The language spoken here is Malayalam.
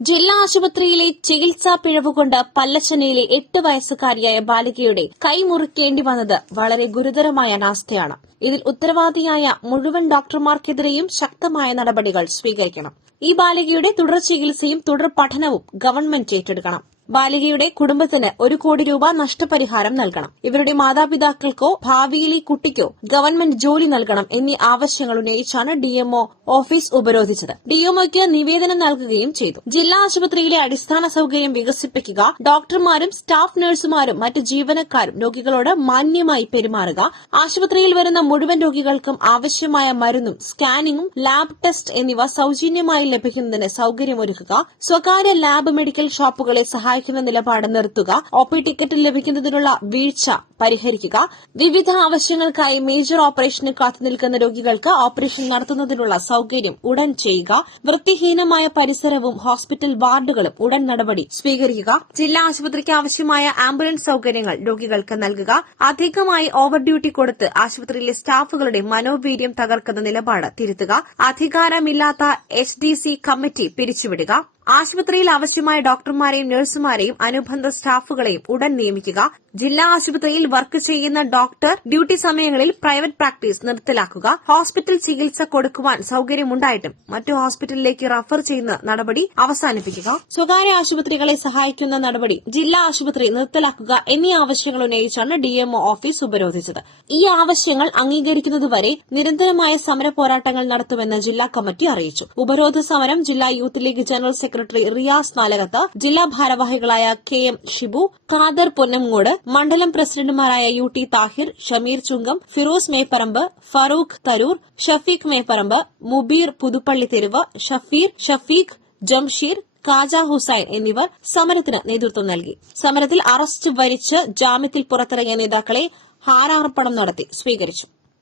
ജില്ലാ ആശുപത്രിയിലെ ചികിത്സാ പിഴവുകൊണ്ട് പല്ലശ്ശനയിലെ 8 വയസ്സുകാരിയായ ബാലികയുടെ കൈ മുറിക്കേണ്ടി വന്നത് വളരെ ഗുരുതരമായ അനാസ്ഥയാണ്. ഇതിൽ ഉത്തരവാദിയായ മുഴുവൻ ഡോക്ടർമാർക്കെതിരെയും ശക്തമായ നടപടികൾ സ്വീകരിക്കണം. ഈ ബാലികയുടെ തുടർ ചികിത്സയും തുടർ പഠനവും ഗവൺമെന്റ് ഏറ്റെടുക്കണം. ബാലികയുടെ കുടുംബത്തിന് 1 കോടി രൂപ നഷ്ടപരിഹാരം നൽകണം. ഇവരുടെ മാതാപിതാക്കൾക്കോ ഭാവിയിലെ കുട്ടിക്കോ ഗവൺമെന്റ് ജോലി നൽകണം എന്നീ ആവശ്യങ്ങൾ ഉന്നയിച്ചാണ് ഡിഎംഒ ഓഫീസ് ഉപരോധിച്ചത്. ഡിഎംഒയ്ക്ക് നിവേദനം നൽകുകയും ചെയ്തു. ജില്ലാ ആശുപത്രിയിലെ അടിസ്ഥാന സൌകര്യം വികസിപ്പിക്കുക, ഡോക്ടർമാരും സ്റ്റാഫ് നഴ്സുമാരും മറ്റ് ജീവനക്കാരും രോഗികളോട് മാന്യമായി പെരുമാറുക, ആശുപത്രിയിൽ വരുന്ന മുഴുവൻ രോഗികൾക്കും ആവശ്യമായ മരുന്നും സ്കാനിംഗും ലാബ് ടെസ്റ്റ് എന്നിവ സൌജന്യമായി ലഭിക്കുന്നതിന് സൌകര്യമൊരുക്കുക, സ്വകാര്യ ലാബ് മെഡിക്കൽ ഷോപ്പുകളെ സഹായിക്കുന്ന നിലപാട് നിർത്തുക, ഒപി ടിക്കറ്റ് ലഭിക്കുന്നതിനുള്ള വീഴ്ച പരിഹരിക്കുക, വിവിധ ആവശ്യങ്ങൾക്കായി മേജർ ഓപ്പറേഷന് കാത്തുനിൽക്കുന്ന രോഗികൾക്ക് ഓപ്പറേഷൻ നടത്തുന്നതിനുള്ള സൌകര്യം ഉടൻ ചെയ്യുക, വൃത്തിഹീനമായ പരിസരവും ഹോസ്പിറ്റൽ വാർഡുകളും ഉടൻ നടപടി സ്വീകരിക്കുക, ജില്ലാ ആശുപത്രിക്ക് ആവശ്യമായ ആംബുലൻസ് സൌകര്യങ്ങൾ രോഗികൾക്ക് നൽകുക, അധികമായി ഓവർ ഡ്യൂട്ടി കൊടുത്ത് ആശുപത്രിയിലെ സ്റ്റാഫുകളുടെ മനോവീര്യം തകർക്കുന്ന നിലപാട് തിരുത്തുക, അധികാരമില്ലാത്ത എച്ച്ഡിസി കമ്മിറ്റി പിരിച്ചുവിടുക, ആശുപത്രിയിൽ ആവശ്യമായ ഡോക്ടർമാരെയും നഴ്സുമാരെയും അനുബന്ധ സ്റ്റാഫുകളെയും ഉടൻ നിയമിക്കുക, ജില്ലാ ആശുപത്രിയിൽ വർക്ക് ചെയ്യുന്ന ഡോക്ടർ ഡ്യൂട്ടി സമയങ്ങളിൽ പ്രൈവറ്റ് പ്രാക്ടീസ് നിർത്തലാക്കുക, ഹോസ്പിറ്റൽ ചികിത്സ കൊടുക്കുവാൻ സൌകര്യമുണ്ടായിട്ടും മറ്റു ഹോസ്പിറ്റലിലേക്ക് റഫർ ചെയ്യുന്ന നടപടി അവസാനിപ്പിക്കുക, സ്വകാര്യ ആശുപത്രികളെ സഹായിക്കുന്ന നടപടി ജില്ലാ ആശുപത്രി നിർത്തലാക്കുക എന്നീ ആവശ്യങ്ങൾ ഉന്നയിച്ചാണ് ഡിഎംഒ ഓഫീസ് ഉപരോധിച്ചത്. ഈ ആവശ്യങ്ങൾ അംഗീകരിക്കുന്നതുവരെ നിരന്തരമായ സമര പോരാട്ടങ്ങൾ നടത്തുമെന്ന് ജില്ലാ കമ്മിറ്റി അറിയിച്ചു. ഉപരോധ സമരം ജില്ലാ youth league general secretary Riyas Nalakath, ജില്ലാ ഭാരവാഹികളായ കെ.എം. ഷിബു, ഖാദർ പൊന്നംകോട്, മണ്ഡലം പ്രസിഡന്റുമാരായ യു.ടി. താഹിർ, ഷമീർ ചുങ്കം, ഫിറോസ് മേപ്പറമ്പ്, ഫറൂഖ് തരൂർ, ഷഫീഖ് മേപ്പറമ്പ്, മുബീർ പുതുപ്പള്ളി തെരുവ്, ഷഫീഖ്, ജംഷീർ, കാജ ഹുസൈൻ എന്നിവർ സമരത്തിന് നേതൃത്വം നൽകി. സമരത്തിൽ അറസ്റ്റ് വരിച്ച് ജാമ്യത്തിൽ പുറത്തിറങ്ങിയ നേതാക്കളെ ഹാരാർപ്പണം നടത്തി സ്വീകരിച്ചു.